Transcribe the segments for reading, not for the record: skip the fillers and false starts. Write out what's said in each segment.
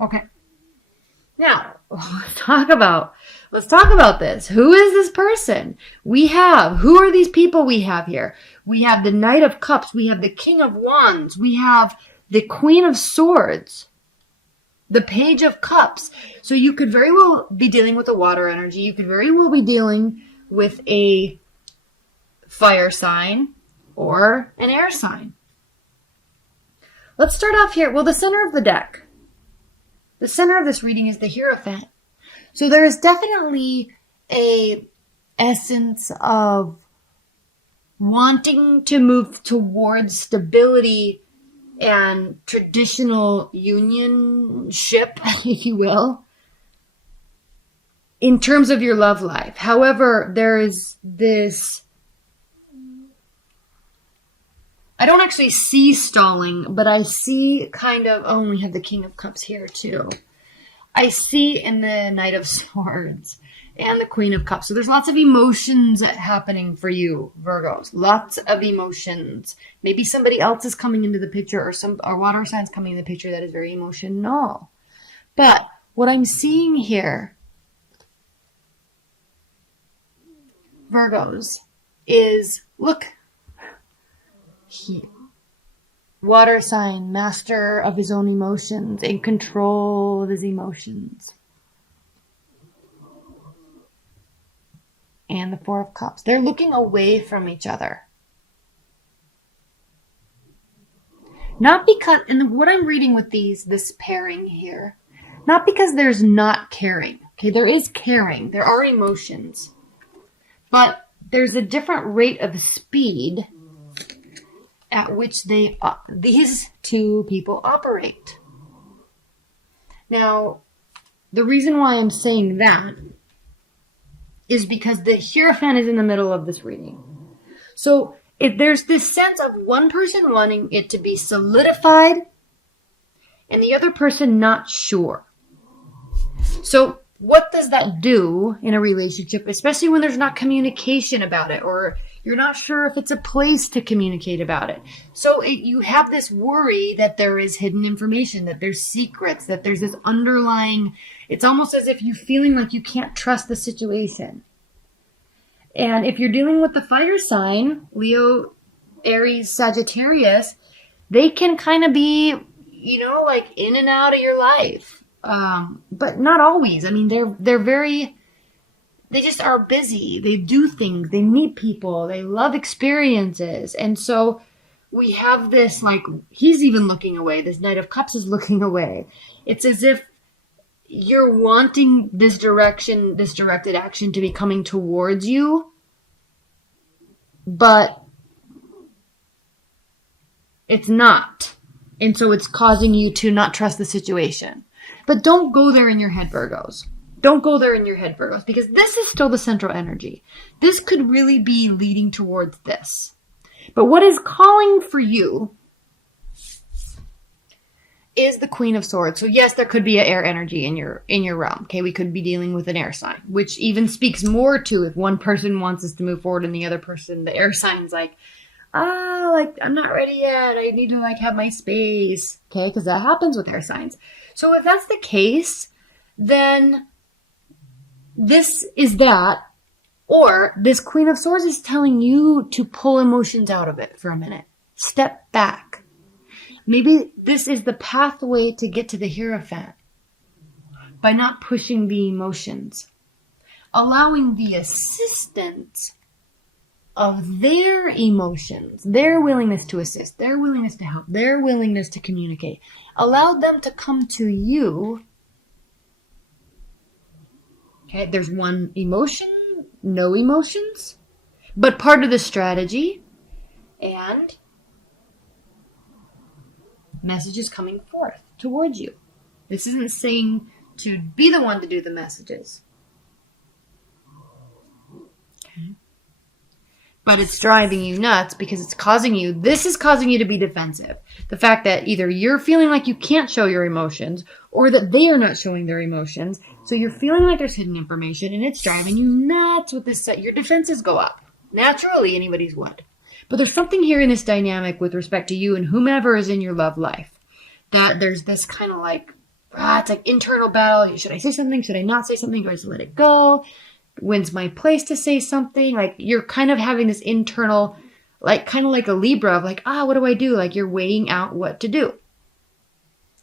Okay. Now, let's talk about this. Who is this person? Who are these people we have here? We have the Knight of Cups. We have the King of Wands. We have the Queen of Swords. The Page of Cups. So you could very well be dealing with a water energy. You could very well be dealing with a fire sign or an air sign. Let's start off here. Well, the center of the deck. The center of this reading is the Hierophant. So there is definitely a essence of wanting to move towards stability and traditional unionship, if you will, in terms of your love life. However, there is this, I don't actually see stalling, but I see kind of, oh, we have the King of Cups here too. I see in the Knight of Swords and the Queen of Cups. So there's lots of emotions happening for you, Virgos. Lots of emotions. Maybe somebody else is coming into the picture, or water signs coming in the picture that is very emotional. But what I'm seeing here, Virgos, is, look, water sign, master of his own emotions, in control of his emotions. And the Four of Cups. They're looking away from each other. Not because, and what I'm reading with this pairing here, not because there's not caring. Okay, there is caring. There are emotions. But there's a different rate of speed at which these two people operate. Now, the reason why I'm saying that is because the Hierophant is in the middle of this reading. So if there's this sense of one person wanting it to be solidified and the other person not sure. So what does that do in a relationship, especially when there's not communication about it, or you're not sure if it's a place to communicate about it? So you have this worry that there is hidden information, that there's secrets, that there's this underlying, it's almost as if you're feeling like you can't trust the situation. And if you're dealing with the fire sign, Leo, Aries, Sagittarius, they can kind of be, like in and out of your life. But not always. I mean, they just are busy. They do things. They meet people. They love experiences. And so we have this, like, he's even looking away. This Knight of Cups is looking away. It's as if you're wanting this directed action to be coming towards you, but it's not. And so it's causing you to not trust the situation. But don't go there in your head, Virgos. Don't go there in your head, Virgos, because this is still the central energy. This could really be leading towards this. But what is calling for you is the Queen of Swords. So yes, there could be an air energy in your realm. Okay, we could be dealing with an air sign, which even speaks more to if one person wants us to move forward and the other person, the air sign's like, I'm not ready yet. I need to have my space. Okay, because that happens with air signs. So if that's the case, then this is that, or this Queen of Swords is telling you to pull emotions out of it for a minute. Step back. Maybe this is the pathway to get to the Hierophant by not pushing the emotions, allowing the assistance of their emotions, their willingness to assist, their willingness to help, their willingness to communicate. Allow them to come to you. Okay, there's one emotion, no emotions, but part of the strategy, and messages coming forth towards you. This isn't saying to be the one to do the messages. Okay. But it's driving you nuts because this is causing you to be defensive. The fact that either you're feeling like you can't show your emotions or that they are not showing their emotions. So you're feeling like there's hidden information and it's driving you nuts with this. Your defenses go up. Naturally, anybody's would. But there's something here in this dynamic with respect to you and whomever is in your love life, that there's this kind of like It's like internal battle. Should I say something? Should I not say something? Do I just let it go? When's my place to say something? Like you're kind of having this internal, like kind of like a Libra of like, what do I do? Like you're weighing out what to do.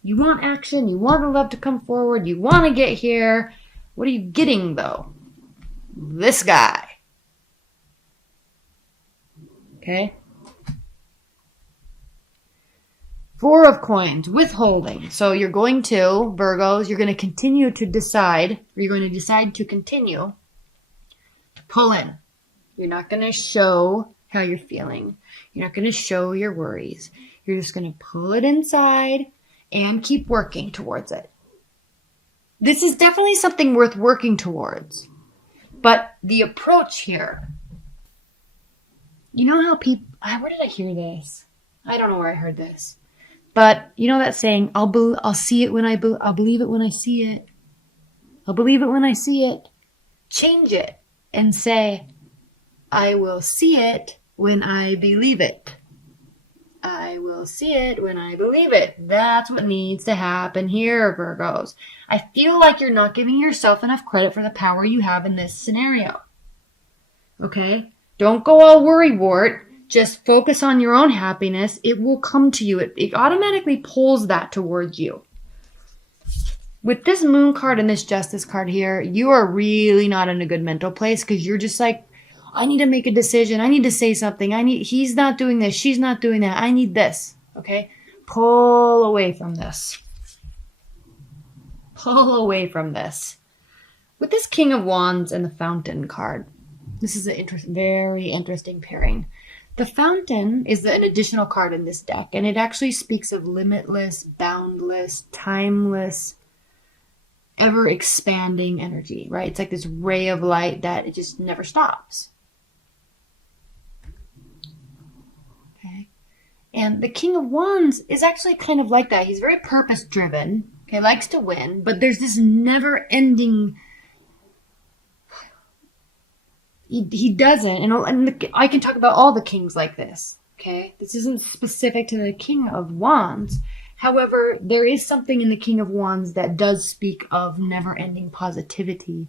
You want action. You want the love to come forward. You want to get here. What are you getting though? This guy. Okay. Four of Coins, withholding. So you're going to, Virgos, you're going to continue to decide, or you're going to decide to continue. Pull in. You're not going to show how you're feeling. You're not going to show your worries. You're just going to pull it inside and keep working towards it. This is definitely something worth working towards. But the approach here, you know how people, where did I hear this? I don't know where I heard this. But you know that saying, I'll see it when I'll believe it when I see it. I'll believe it when I see it. Change it and say, I will see it when I believe it. I will see it when I believe it. That's what needs to happen here, Virgos. I feel like you're not giving yourself enough credit for the power you have in this scenario. Okay? Don't go all worrywart. Just focus on your own happiness. It will come to you. It automatically pulls that towards you. With this Moon card and this Justice card here, you are really not in a good mental place because you're just like, I need to make a decision. I need to say something. He's not doing this. She's not doing that. I need this. Okay? Pull away from this. Pull away from this. With this King of Wands and the Fountain card, this is a very interesting pairing. The Fountain is an additional card in this deck, and it actually speaks of limitless, boundless, timeless, ever-expanding energy, right? It's like this ray of light that it just never stops. Okay? And the King of Wands is actually kind of like that. He's very purpose-driven, okay, likes to win, but there's this never-ending... He doesn't, and I can talk about all the kings like this, okay? This isn't specific to the King of Wands. However, there is something in the King of Wands that does speak of never-ending positivity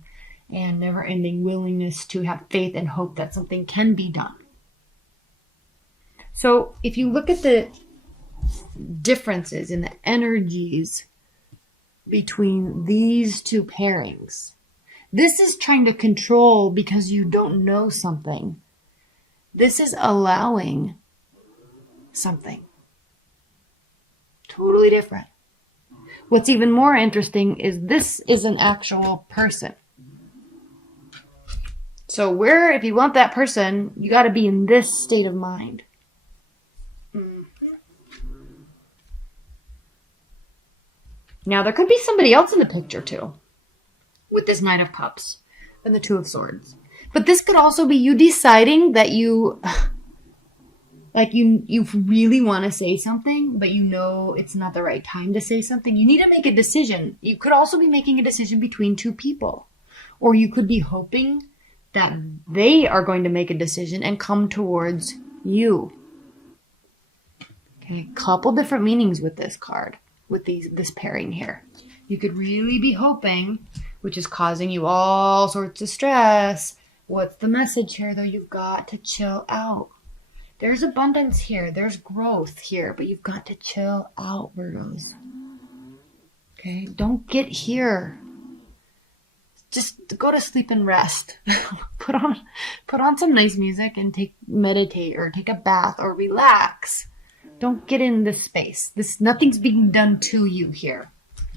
and never-ending willingness to have faith and hope that something can be done. So if you look at the differences in the energies between these two pairings, this is trying to control because you don't know something. This is allowing something. Totally different. What's even more interesting is this is an actual person. So if you want that person, you got to be in this state of mind. Now, there could be somebody else in the picture too, with this Knight of Cups and the Two of Swords. But this could also be you deciding that you really want to say something, but you know it's not the right time to say something. You need to make a decision. You could also be making a decision between two people. Or you could be hoping that they are going to make a decision and come towards you. Okay, couple different meanings with this card, with this pairing here. You could really be hoping, which is causing you all sorts of stress. What's the message here, though? You've got to chill out. There's abundance here. There's growth here, but you've got to chill out, Virgos. Okay? Don't get here. Just go to sleep and rest. Put on some nice music and meditate or take a bath or relax. Don't get in this space. Nothing's being done to you here.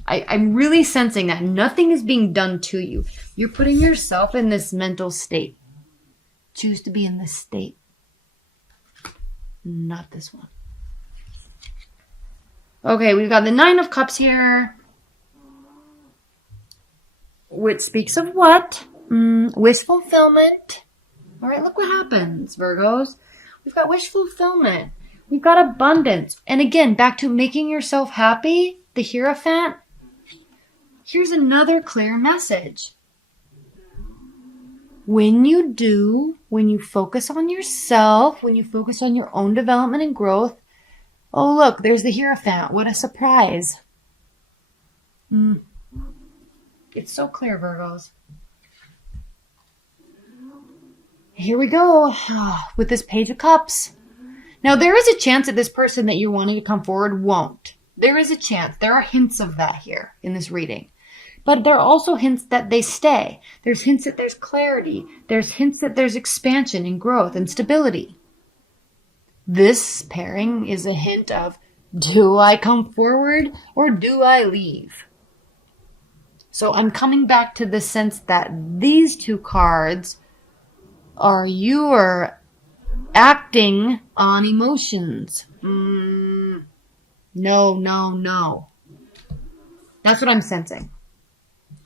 I'm really sensing that nothing is being done to you. You're putting yourself in this mental state. Choose to be in this state. Not this one. Okay, we've got the Nine of Cups here, which speaks of what? Wish fulfillment. All right, look what happens, Virgos. We've got wish fulfillment. We've got abundance. And again, back to making yourself happy, the Hierophant. Here's another clear message. When you focus on yourself, when you focus on your own development and growth, oh look, there's the Hierophant. What a surprise. It's so clear, Virgos. Here we go with this Page of Cups. Now, there is a chance that this person that you're wanting to come forward won't. There is a chance. There are hints of that here in this reading. But there are also hints that they stay. There's hints that there's clarity. There's hints that there's expansion and growth and stability. This pairing is a hint of, do I come forward or do I leave? So I'm coming back to the sense that these two cards are your acting on emotions. No. That's what I'm sensing.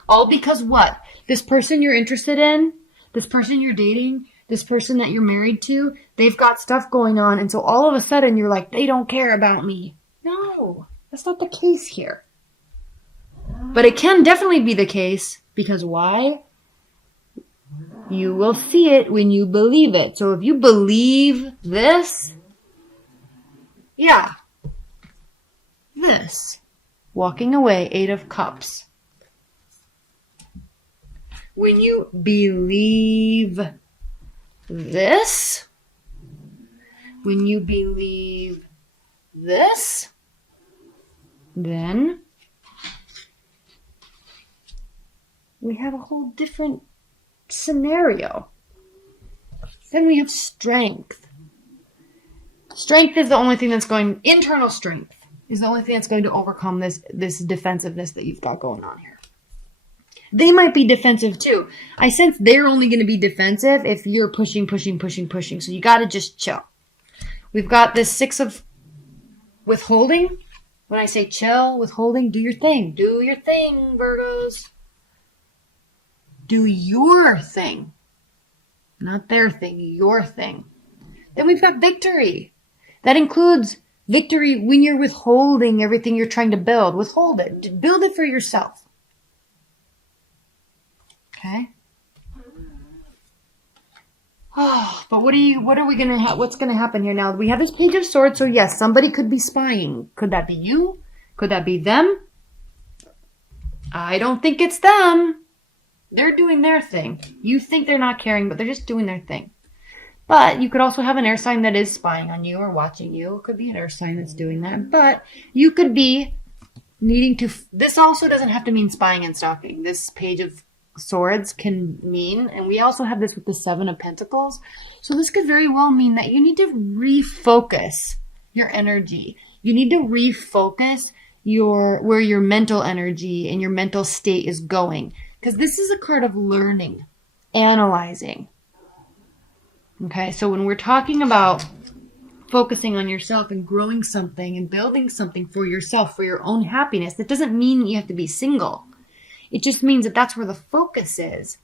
All because what? This person you're interested in, this person you're dating, this person that you're married to, they've got stuff going on. And so all of a sudden you're like, they don't care about me. No, that's not the case here. But it can definitely be the case because why? You will see it when you believe it. So if you believe this, yeah, this, walking away, 8 of Cups. When you believe this, when you believe this, then we have a whole different scenario. Then we have strength. Strength is the only thing that's going, internal strength is the only thing that's going to overcome this defensiveness that you've got going on here. They might be defensive too. I sense they're only going to be defensive if you're pushing. So you got to just chill. We've got this 6 of withholding. When I say chill, withholding, do your thing. Do your thing, Virgos. Do your thing. Not their thing, your thing. Then we've got victory. That includes victory when you're withholding everything you're trying to build. Withhold it. Build it for yourself. Okay. Oh, but what's gonna happen here now? We have this Page of Swords, so yes, somebody could be spying. Could that be you? Could that be them? I don't think it's them. They're doing their thing. You think they're not caring, but they're just doing their thing. But you could also have an air sign that is spying on you or watching you. It could be an air sign that's doing that. But you could be needing to... This also doesn't have to mean spying and stalking. This Page of Swords can mean, and we also have this with the 7 of Pentacles. So this could very well mean that you need to refocus your energy. You need to refocus where your mental energy and your mental state is going. Because this is a card of learning, analyzing. Okay, so when we're talking about focusing on yourself and growing something and building something for yourself, for your own happiness, that doesn't mean you have to be single. It just means that that's where the focus is.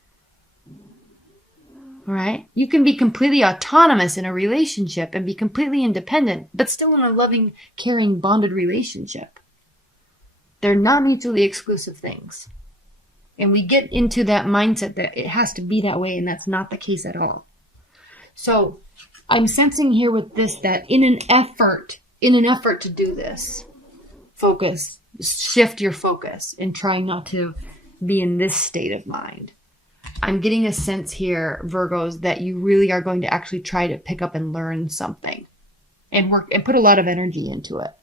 All right? You can be completely autonomous in a relationship and be completely independent, but still in a loving, caring, bonded relationship. They're not mutually exclusive things. And we get into that mindset that it has to be that way, and that's not the case at all. So I'm sensing here with this that in an effort to do this, focus, shift your focus and try not to be in this state of mind. I'm getting a sense here, Virgos, that you really are going to actually try to pick up and learn something and work and put a lot of energy into it.